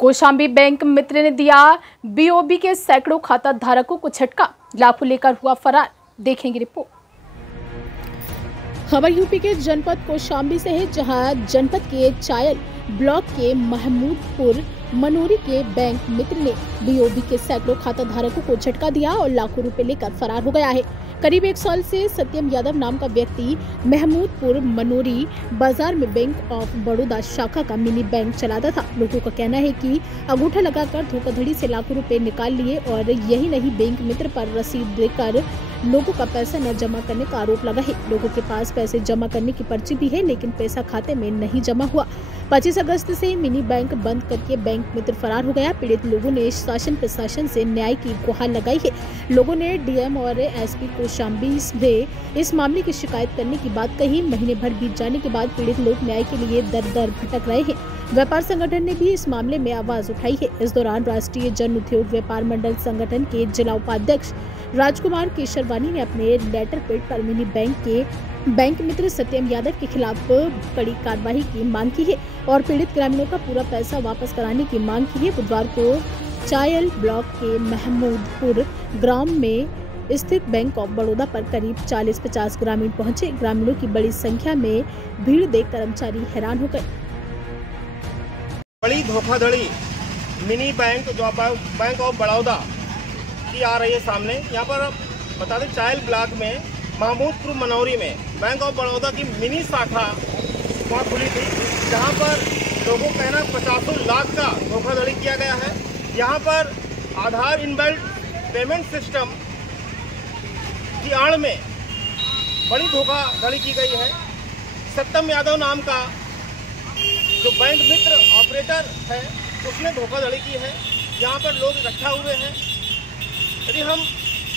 Kaushambi bank मित्र ने दिया BOB के सैकड़ों खाता धारकों को झटका, लाखों लेकर हुआ फरार। देखेंगे रिपोर्ट। खबर यूपी के जनपद कौशाम्बी से है, जहां जनपद के चायल ब्लॉक के महमूदपुर मनोरी के बैंक मित्र ने बीओबी के सैकड़ों खाता धारकों को झटका दिया और लाखों रुपए लेकर फरार हो गया है। करीब 1 साल से सत्यम यादव नाम का व्यक्ति महमूदपुर मनोरी बाजार में बैंक ऑफ बड़ौदा शाखा का मिनी बैंक चलाता था। लोगों का कहना है कि अंगूठा लगाकर धोखाधड़ी से लाखों रुपए निकाल लिए और यही नहीं, बैंक मित्र पर रसीद देकर लोगों का पैसा न जमा करने का आरोप लगा है। लोगों के पास पैसे जमा करने की पर्ची भी है, लेकिन पैसा खाते में नहीं जमा हुआ। 25 अगस्त से मिनी बैंक बंद करके बैंक मित्र फरार हो गया। पीड़ित लोगों ने शासन प्रशासन से न्याय की गुहार लगाई है। लोगों ने डीएम और एसपी कौशाम्बी से इस मामले की शिकायत करने की बात कही। महीने भर बीत जाने के बाद पीड़ित लोग न्याय के लिए दर दर भटक रहे हैं। व्यापार संगठन ने भी इस मामले में आवाज उठाई है। इस दौरान राष्ट्रीय जन उद्योग व्यापार मंडल संगठन के जिला उपाध्यक्ष राजकुमार केशरवानी ने अपने लेटर पैड पर मिनी बैंक के बैंक मित्र सत्यम यादव के खिलाफ कड़ी कार्रवाई की मांग की है और पीड़ित ग्रामीणों का पूरा पैसा वापस कराने की मांग की है। बुधवार को चायल ब्लॉक के महमूदपुर ग्राम में स्थित बैंक ऑफ बड़ौदा पर करीब 40-50 ग्रामीण पहुंचे। ग्रामीणों की बड़ी संख्या में भीड़ देख कर्मचारी हैरान हो गए। बड़ी धोखाधड़ी मिनी बैंक जो बैंक ऑफ बड़ौदा की आ रही है सामने। यहाँ पर बता दें, चायल ब्लॉक में महमूदपुर मनोरी में बैंक ऑफ बड़ौदा की मिनी शाखा वहाँ खुली थी, जहाँ पर लोगों का कहना 50 लाख का धोखाधड़ी किया गया है। यहाँ पर आधार इनबिल्ट पेमेंट सिस्टम की आड़ में बड़ी धोखाधड़ी की गई है। सत्यम यादव नाम का जो बैंक मित्र ऑपरेटर है, उसने धोखाधड़ी की है। यहाँ पर लोग इकट्ठा हुए हैं। यदि हम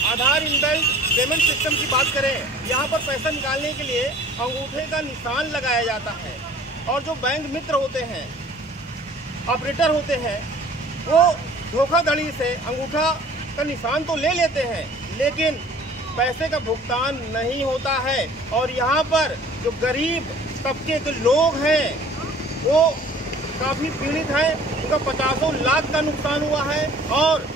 आधार इनबिल्ट पेमेंट सिस्टम की बात करें, यहाँ पर पैसा निकालने के लिए अंगूठे का निशान लगाया जाता है और जो बैंक मित्र होते हैं, ऑपरेटर होते हैं, वो धोखाधड़ी से अंगूठा का निशान तो ले लेते हैं, लेकिन पैसे का भुगतान नहीं होता है। और यहाँ पर जो गरीब तबके के लोग हैं वो काफ़ी पीड़ित हैं। उनका 50 लाख का नुकसान हुआ है और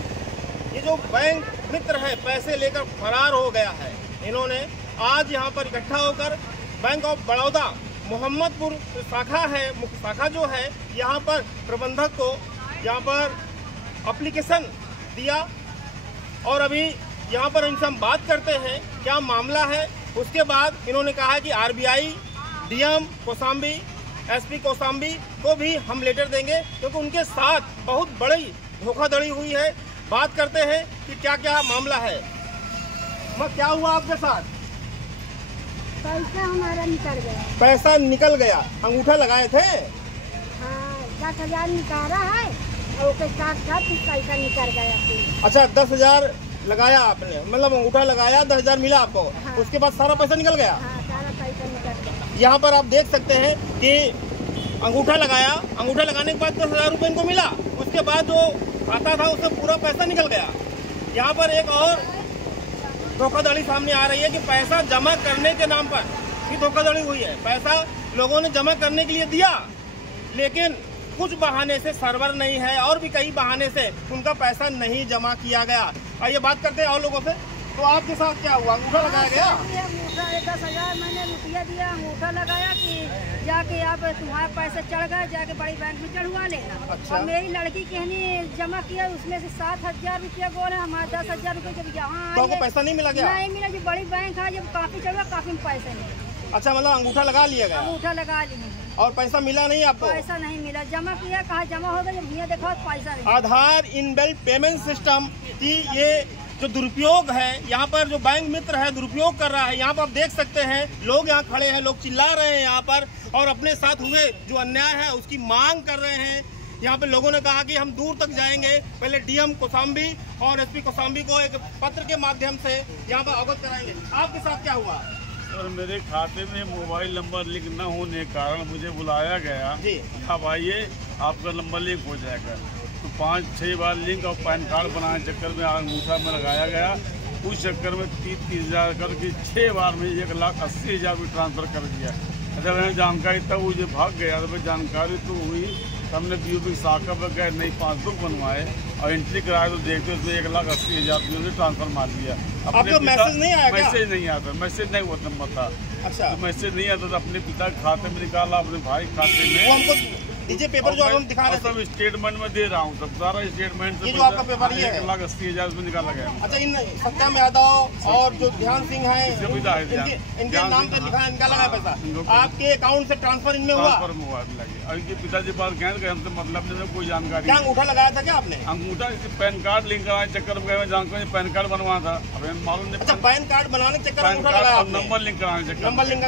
ये जो बैंक मित्र है पैसे लेकर फरार हो गया है। इन्होंने आज यहाँ पर इकट्ठा होकर बैंक ऑफ बड़ौदा मोहम्मदपुर शाखा है, मुख्य शाखा जो है, यहाँ पर प्रबंधक को यहाँ पर एप्लीकेशन दिया और अभी यहाँ पर इनसे हम बात करते हैं क्या मामला है। उसके बाद इन्होंने कहा कि RBI, DM Kaushambi, SP Kaushambi को भी हम लेटर देंगे, क्योंकि उनके साथ बहुत बड़ी धोखाधड़ी हुई है। बात करते हैं कि क्या क्या मामला है। क्या हुआ आपके साथ? पैसा हमारा निकल गया। पैसा निकल गया? अंगूठा लगाए थे? हाँ, 10,000 निकाला है और उसके साथ पैसा निकल गया। अच्छा, 10,000 लगाया आपने, मतलब अंगूठा लगाया, 10,000 मिला आपको। हाँ। उसके बाद सारा पैसा निकल गया? हाँ, सारा पैसा निकल गया। यहाँ पर आप देख सकते हैं कि अंगूठा लगाया, अंगूठा लगाने के बाद 10,000 रुपये इनको मिला। उसके बाद जो खाता था उससे पूरा पैसा निकल गया। यहाँ पर एक और धोखाधड़ी सामने आ रही है कि पैसा जमा करने के नाम पर भी धोखाधड़ी हुई है। पैसा लोगों ने जमा करने के लिए दिया, लेकिन कुछ बहाने से सर्वर नहीं है और भी कई बहाने से उनका पैसा नहीं जमा किया गया। आइए बात करते हैं और लोगों से। तो आपके साथ क्या हुआ? अंगूठा लगाया गया? अंगूठा 10,000 मैंने रुपया दिया, अंगूठा लगाया कि जाके आप तुम्हारा पैसा चढ़ गया, जाके बड़ी बैंक में चढ़वा लेना। अच्छा। और मेरी लड़की कहनी जमा किया, उसमें से 7,000 रुपया गोल है, हमारे 10,000 रुपये जब यहाँ तो आपको पैसा नहीं मिला गया? नहीं मिला। जो बड़ी बैंक है, जब काफी चढ़ा काफी में पैसा नहीं। अच्छा, मतलब अंगूठा लगा लिया गया? अंगूठा लगा लिए और पैसा मिला नहीं आपको? पैसा नहीं मिला। जमा किया, कहा जमा होगा, जब भैया देखा पैसा नहीं। आधार इनबिल्ट पेमेंट सिस्टम की ये जो दुरुपयोग है, यहाँ पर जो बैंक मित्र है दुरुपयोग कर रहा है। यहाँ पर आप देख सकते हैं लोग यहाँ खड़े हैं, लोग चिल्ला रहे हैं यहाँ पर और अपने साथ हुए जो अन्याय है उसकी मांग कर रहे हैं। यहाँ पे लोगों ने कहा कि हम दूर तक जाएंगे, पहले डीएम कौशाम्बी और एसपी कौशाम्बी को एक पत्र के माध्यम से यहाँ पर अवगत कराएंगे। आपके साथ क्या हुआ? सर, मेरे खाते में मोबाइल नंबर लिंक न होने के कारण मुझे बुलाया गया जी, अब आइए आपका नंबर लिंक हो जाएगा। तो 5-6 बार लिंक और पैन कार्ड बनाने चक्कर में अंगूठा में लगाया गया। उस चक्कर में 30,000 करके 6 बार में 1,80,000 रुपये ट्रांसफ़र कर दिया। जब मैंने जानकारी तब मुझे भाग गया, तो मैं जानकारी तो हुई हमने बीओबी शाखा पर गए, नई पासबुक बनवाए और एंट्री कराए तो देखते उसमें 1,80,000 ट्रांसफर मार दिया। आपको मैसेज नहीं आया? मैसेज नहीं आता, मैसेज नहीं वो नंबर था। अच्छा, तो मैसेज नहीं आता तो अपने पिता के खाते में निकाला, अपने भाई खाते में। वो हमको दीजिए पेपर जो हम दिखा रहे थे। सब स्टेटमेंट में दे रहा हूँ, सब सारा स्टेटमेंट। ये जो आपका पेपर ये है 1,80,000 में निकाला गया। अच्छा, इन सत्यम यादव और जो ध्यान सिंह है इनके नाम पे लिखा है, निकाला गया पैसा आपके अकाउंट से ट्रांसफर इनमें हुआ? और इनके पिताजी पास गए, हमसे मतलब नहीं, कोई जानकारी। क्या अंगूठा लगाया था क्या आपने? अंगूठा पैन कार्ड लिंक कराने चक्कर में गए, जानकर पैन कार्ड बनवा था, हमें मालूम नहीं। अच्छा, पैन कार्ड बनाने के चक्कर में अंगूठा लगाया आपने? नंबर लिंक कराने चक्कर, number link,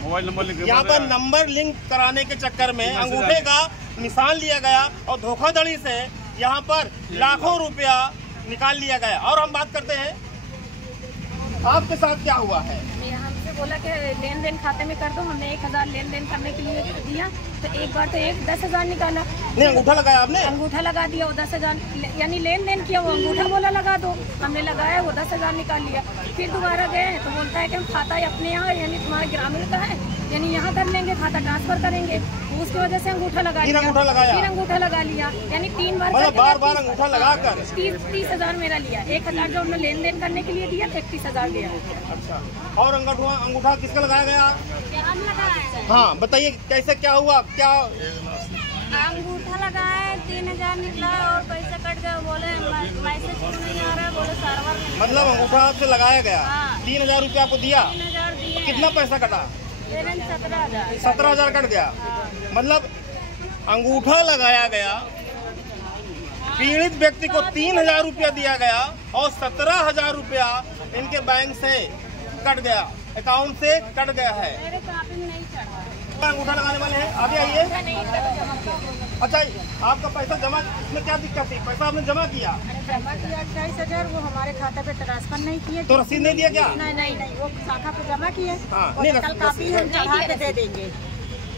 mobile number link, यहाँ पर नंबर लिंक कराने के चक्कर में अंगूठे का निशान लिया गया और धोखाधड़ी से यहाँ पर लाखों रुपया निकाल लिया गया। और हम बात करते हैं आपके साथ क्या हुआ है। हमसे बोला कि लेन देन खाते में कर दो, हमने 1,000 लेन देन करने के लिए दिया तो एक बार तो 10,000 निकाला। नहीं, अंगूठा लगाया आपने? अंगूठा लगा दिया, वो 10,000 यानी लेन देन किया, वो अंगूठा बोला लगा दो, हमने लगाया, वो 10,000 निकाल लिया। फिर दोबारा गए तो बोलता है कि हम खाता अपने यहाँ यानी तुम्हारे ग्रामीण का है, यानी यहाँ कर लेंगे, खाता ट्रांसफर करेंगे। उसकी वजह से अंगूठा लगा लिया, अंगूठा लगाया, फिर अंगूठा लगा लिया, यानी 3 बार बार अंगूठा लगाकर 30,000 मेरा लिया। 1,000 जो हमने लेन देन करने के लिए दिया, 31,000 दिया। अच्छा, और अंगूठा किसका लगाया गया? हाँ, बताइए कैसे क्या हुआ? क्या अंगूठा लगाया, 3,000 निकला और पैसा कट गया। बोले मैसेज क्यों नहीं आ रहा, बोले सर्वर। मतलब अंगूठा आपसे लगाया गया? हाँ। 3,000 रुपया आपको दिया? 3,000 दिए। कितना पैसा कटा? 17,000। 17,000 कट गया। मतलब अंगूठा लगाया गया, पीड़ित व्यक्ति को 3,000 रुपया दिया गया और 17,000 रुपया इनके बैंक से कट गया, अकाउंट से कट गया है। मेरे काफी नहीं चढ़ा। अंगूठा लगाने वाले हैं, आगे आइए। अच्छा, आपका पैसा जमा, इसमें क्या दिक्कत थी? पैसा आपने जमा किया? जमा किया 28,000, वो हमारे खाते पे ट्रांसफर नहीं किए। तो रसीद नहीं दिया क्या? नहीं, वो शाखा पे जमा किए। हाँ, कल कापी हम चढ़ा के दे देंगे,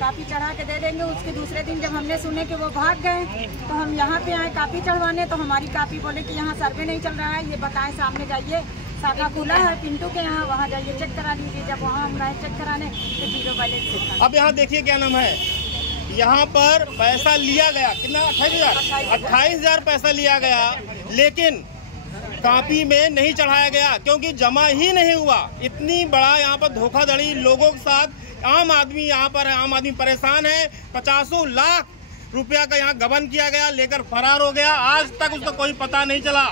कापी चढ़ा के दे देंगे। उसके दूसरे दिन जब हमने सुने कि वो भाग गए तो हम यहाँ पे आए कापी चढ़वाने, तो हमारी कापी बोले कि यहाँ सर्वे नहीं चल रहा है, ये बताएं, सामने जाइए, शाखा खुला है पिंटू के यहाँ, वहाँ जाइए चेक करा लीजिए। जब वहाँ हम गए चेक कराने तो 0 बैलेंस था। अब यहाँ देखिए क्या नाम है, यहाँ पर पैसा लिया गया कितना? 28,000 पैसा लिया गया, लेकिन कापी में नहीं चढ़ाया गया क्योंकि जमा ही नहीं हुआ। इतनी बड़ा यहाँ पर धोखाधड़ी लोगों के साथ। आम आदमी यहाँ पर है, आम आदमी परेशान है। 50 लाख रुपया का यहाँ गबन किया गया, लेकर फरार हो गया। आज तक उसका कोई पता नहीं चला।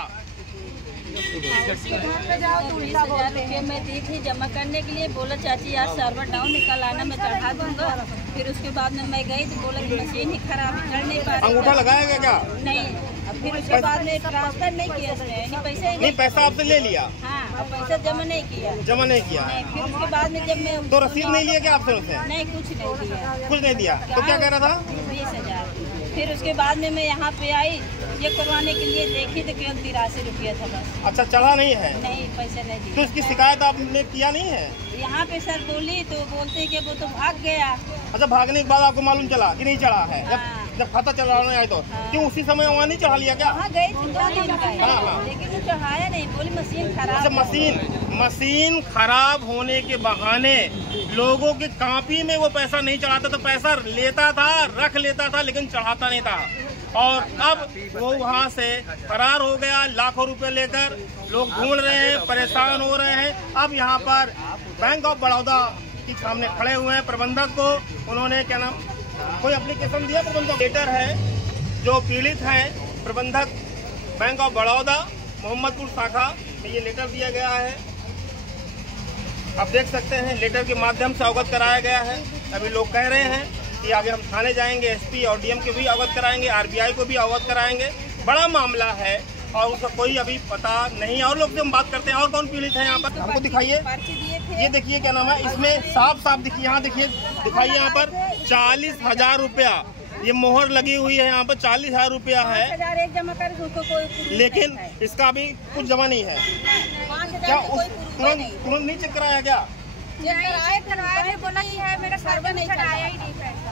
मैं दी थी जमा करने के लिए, बोला चाची आज सर्वर डाउन, निकल आना, मैं चढ़ा दूंगा। फिर उसके बाद में मैं गई तो बोला कि मशीन ही खराब है, चढ़ नहीं पा रही। अंगूठा लगाया गया क्या? नहीं। फिर उसके बाद में ट्रांसफर नहीं किया इसमें, पैसे नहीं, पैसा आपसे ले लिया? हाँ, और पैसा जमा नहीं किया। जमा नहीं किया? नहीं। फिर उसके बाद में जब मैं तो रसीद नहीं लिया क्या आपसे? उसने नहीं, कुछ नहीं दिया। कुछ नहीं दिया तो क्या कह रहा था? 20,000। फिर उसके बाद में मैं यहाँ पे आई ये करवाने के लिए, देखी तो केवल 83 रुपया था बस। अच्छा, चढ़ा नहीं है? नहीं, पैसे नहीं दिए। तो इसकी शिकायत आपने किया नहीं है? यहाँ पे सर बोली तो बोलते कि वो तो भाग गया। अच्छा, भागने के बाद आपको मालूम चला कि नहीं चढ़ा है? जब खाता चलाने आए तो क्यों उसी समय वहाँ नहीं चढ़ा लिया क्या? वहाँ गए थे 2 दिन गए, लेकिन वो चढ़ाया नहीं, बोली मशीन खराब। अच्छा, मशीन खराब होने के बहाने लोगों की कापी में वो पैसा नहीं चढ़ाता, तो पैसा लेता था, रख लेता था, लेकिन चढ़ाता नहीं था। और अब वो वहाँ से फरार हो गया, लाखों रुपए लेकर। लोग ढूंढ रहे हैं, परेशान हो रहे हैं। अब यहाँ पर बैंक ऑफ बड़ौदा के सामने खड़े हुए हैं प्रबंधक को। उन्होंने क्या नाम, कोई एप्लीकेशन दिया प्रबंधक? लेटर है जो पीड़ित हैं, प्रबंधक बैंक ऑफ बड़ौदा मोहम्मदपुर शाखा में ये लेटर दिया गया है। आप देख सकते हैं, लेटर के माध्यम से अवगत कराया गया है। अभी लोग कह रहे हैं कि आगे हम थाने जाएंगे, एसपी और डीएम को भी अवगत कराएंगे, आरबीआई को भी अवगत कराएंगे। बड़ा मामला है और उसका कोई अभी पता नहीं। और लोग से हम बात करते हैं। और कौन पीड़ित है यहाँ पर, हमको दिखाइए। ये देखिए क्या नाम है, इसमें साफ दिखिए, यहाँ देखिए, दिखाइए यहाँ पर 40,000 रुपया ये मोहर लगी हुई है। यहाँ पर 40,000 रुपया है, 5,000 एक जमा कर, लेकिन इसका अभी कुछ जमा नहीं है। क्या उस तुरंत नहीं चेक कराया क्या? बोला कि है मेरा सर्वर नहीं चढ़ाया ही नहीं, पैसा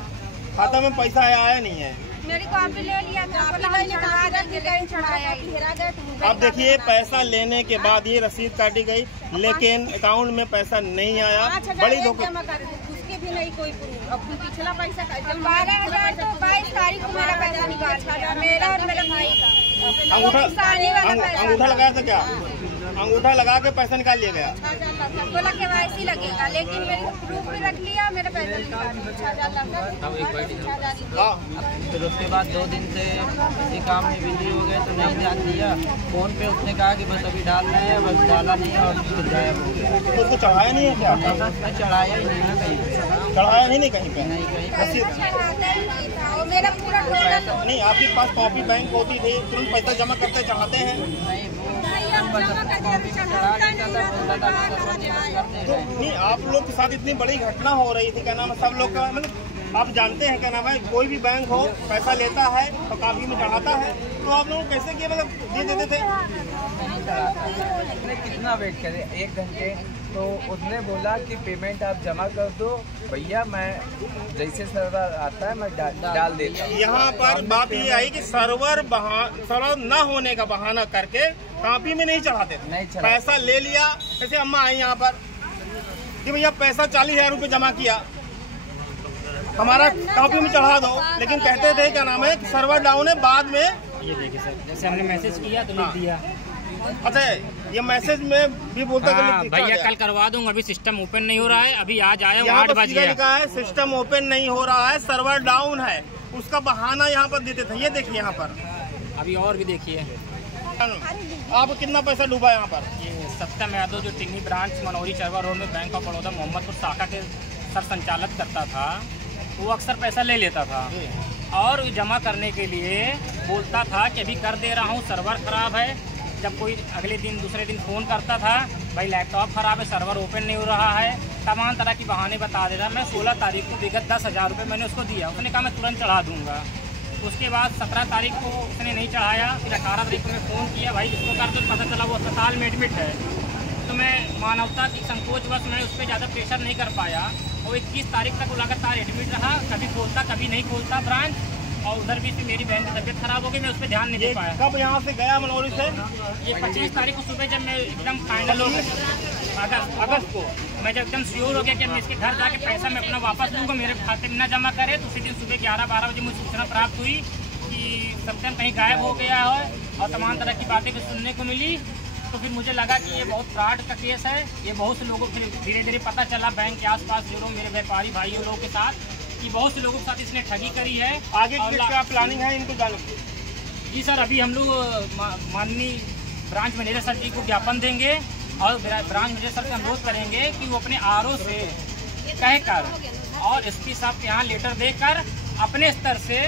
खाता में पैसा आया नहीं है। मेरी कॉपी ले लिया था, अब देखिए, पैसा लेने के बाद ये रसीद काटी गई, लेकिन अकाउंट में पैसा नहीं आया। बड़ी धोखा। भी नहीं कोई प्रूफ। अब पिछला पैसा 12,000 तो 22 तारीख को मेरा पैसा निकाला, मेरा और मेरे भाई का। अंगूठा लगाया था क्या? अंगूठा लगा के पैसा निकाल लिया गया। बोला KYC लगेगा, लेकिन मेरी प्रूफ भी रख लिया, मेरा पैसा फिर उसके बाद 2 दिन से किसी काम में बिजी हो गए तो नहीं ध्यान दिया। फोन पे उसने कहा कि बस अभी डाल रहे हैं, बस डाला नहीं है और फिर गायब हो गया। तो उसको चढ़ाया नहीं है क्या? चढ़ाया ही नहीं है कहीं, चढ़ाया ही नहीं कहीं पे? नहीं कहीं। मेरा पूरा नहीं, आपके पास कॉपी बैंक होती थी, तुरंत पैसा जमा करते चढ़ाते हैं? नहीं, आप लोग के साथ इतनी बड़ी घटना हो रही थी, क्या नाम है, सब लोग का मतलब आप जानते हैं क्या नाम है, कोई भी बैंक हो पैसा लेता है तो काफी में चढ़ाता है, तो आप लोग कैसे किए, मतलब दे देते थे? उसने कितना वेट करे, 1 घंटे, तो उसने बोला कि पेमेंट आप जमा कर दो भैया, मैं जैसे सर्वर आता है मैं डाल देता हूँ। यहाँ पर बात ये आई कि सर्वर न होने का बहाना करके कापी में नहीं चढ़ाते थे, पैसा ले लिया। जैसे अम्मा आई यहाँ पर कि भैया पैसा 40,000 रुपये जमा किया, हमारा कापी में चढ़ा दो, लेकिन कहते थे क्या नाम है सर्वर डाउन है, बाद में ये देखिए सर, जैसे हमने मैसेज किया तो लिख दिया। अच्छा, ये मैसेज में भी बोलता है भैया कल करवा दूंगा, अभी सिस्टम ओपन नहीं हो रहा है, अभी आज आया 8 बज गया। लिखा है सिस्टम ओपन नहीं हो रहा है, सर्वर डाउन है, उसका बहाना यहाँ पर देते थे। ये देखिए यहाँ पर, अभी और भी देखिए। आपको कितना पैसा डूबा यहाँ पर? ये सत्यम यादव जो टिन्नी ब्रांच मनोरी चरवा रोड में बैंक ऑफ बड़ौदा मोहम्मदपुर शाखा के सर संचालक करता था, वो अक्सर पैसा ले लेता था और जमा करने के लिए बोलता था कि अभी कर दे रहा हूँ, सर्वर खराब है। जब कोई अगले दिन दूसरे दिन फ़ोन करता था, भाई लैपटॉप ख़राब है, सर्वर ओपन नहीं हो रहा है, तमाम तरह की बहाने बता दे रहा। मैं 16 तारीख को विगत 10,000 रुपये मैंने उसको दिया, उसने कहा मैं तुरंत चढ़ा दूँगा। उसके बाद 17 तारीख को उसने नहीं चढ़ाया, फिर 18 तारीख को मैं फ़ोन किया, भाई इसको कर दो, पता चला वो अस्पताल में एडमिट है। तो मैं मानवता की संकोचवश मैं उस पर ज़्यादा प्रेशर नहीं कर पाया और 21 तारीख तक वो लगातार एडमिट रहा, कभी खोलता कभी नहीं खोलता ब्रांच, और उधर भी मेरी बहन की तबीयत खराब हो गई, मैं उस पर ध्यान नहीं दे पाया। कब यहाँ से गया मनोरी से? ये 25 तारीख को सुबह जब मैं एकदम फाइनल हो अगस्त को मैं जब एकदम श्योर हो गया कि मैं इसके घर जाके पैसा मैं अपना वापस लूँगा, मेरे खाते में न जमा करे, तो उसी दिन सुबह 11-12 बजे मुझे सूचना प्राप्त हुई कि सत्यम कहीं गायब हो गया है और तमाम तरह की बातें भी सुनने को मिली। तो फिर मुझे लगा कि ये बहुत फ्रॉड का केस है। ये बहुत से लोगों को धीरे धीरे पता चला, बैंक के आसपास जो लोग मेरे व्यापारी भाइयों लोगों के साथ, कि बहुत से लोगों के साथ इसने ठगी करी है। आगे क्या प्लानिंग है इनको जाने की? जी सर, अभी हम लोग माननीय ब्रांच मैनेजर सर जी को ज्ञापन देंगे और ब्रांच मैनेजर सर से अनुरोध करेंगे कि वो अपने RO से कहकर और SP साहब के यहाँ लेटर देकर अपने स्तर से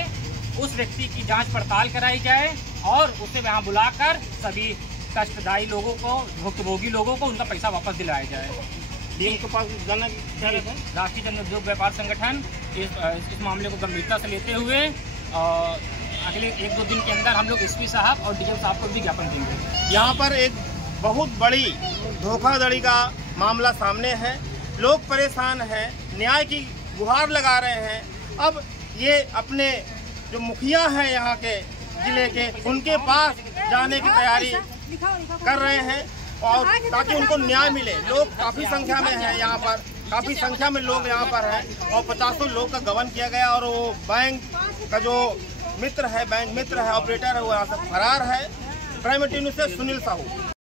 उस व्यक्ति की जांच पड़ताल कराई जाए और उसे वहाँ बुलाकर सभी कष्टदायी लोगों को, भुक्तभोगी लोगों को उनका पैसा वापस दिलाया जाए। इनके पास जाना क्या रहता है? राष्ट्रीय जन उद्योग व्यापार संगठन इस मामले को गंभीरता से लेते हुए अगले 1-2 दिन के अंदर हम लोग SP साहब और DG साहब को भी ज्ञापन देंगे। यहाँ पर एक बहुत बड़ी धोखाधड़ी का मामला सामने है, लोग परेशान हैं, न्याय की गुहार लगा रहे हैं। अब ये अपने जो मुखिया हैं यहाँ के जिले के, उनके पास जाने की तैयारी कर रहे हैं और ताकि उनको न्याय मिले। लोग काफ़ी संख्या में हैं यहाँ पर, काफ़ी संख्या में लोग यहाँ पर हैं और 50 लोग का गबन किया गया और वो बैंक का जो मित्र है, बैंक मित्र है, ऑपरेटर है, वो यहाँ से फरार है। प्राइम न्यूज़ से सुनील साहू।